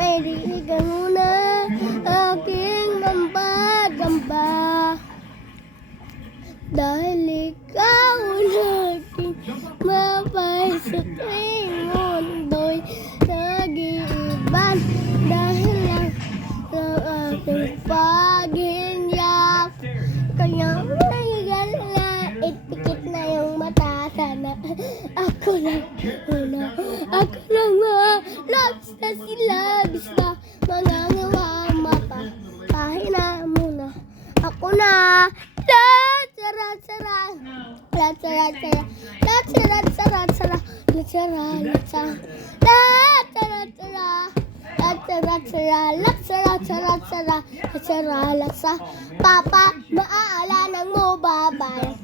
Pairigan mo na aking gamba-gamba. Dahil ikaw naging mapay sa tuwing mundo'y nag-iiban. Dahil lang sa aking pag-iyak. Kaya nahigal na itikit na yung mata. Sana ako lang muna. Ako lang labis na sila. Labis na mga ngawa mata. Pahina muna. Ako na. Latsara-tsara. Latsara-tsara. Latsara-tsara. Latsara-tsara. Latsara-tsara. Latsara-tsara. Latsara-tsara. Latsara-tsara. Papa, maaalala mo babay.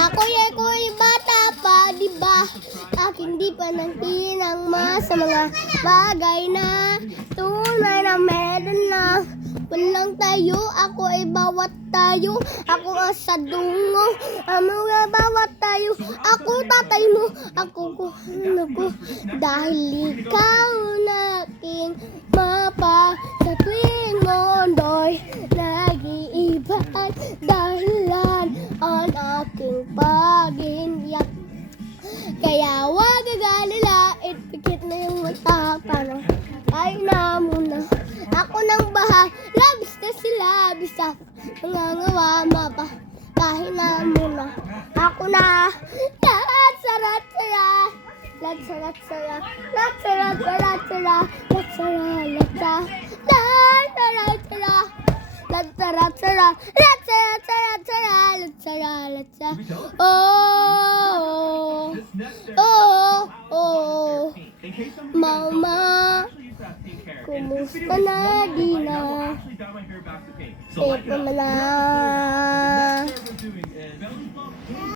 Ako'y bata pa, diba? Aking di pa nangkinang sa mga bagay na tunay na meron na. Walang tayo, ako ay bawat tayo. Ako ang sa dungo, mga bawat tayo. Ako tatay mo, ako ano ko. Dahil ikaw naking mapa sa tuwing mundo'y nag-iiban. Dahilan ang aking pag-iyak. Kaya wag agalala, ipikit na yung mata. Parang ay na muna. Ako nang baha, labis na sila, bisa nangangawa mapa. Kahit na muna. Ako na. Latsara-tsara. Latsara-tsara. Latsara-tsara. Latsara-tsara. Latsara-tsara. Latsara-tsara. Latsara-tsara. Latsara-tsara. Oh. Oh. Oh. Mama. Kumusta na Dina? Safe naman na.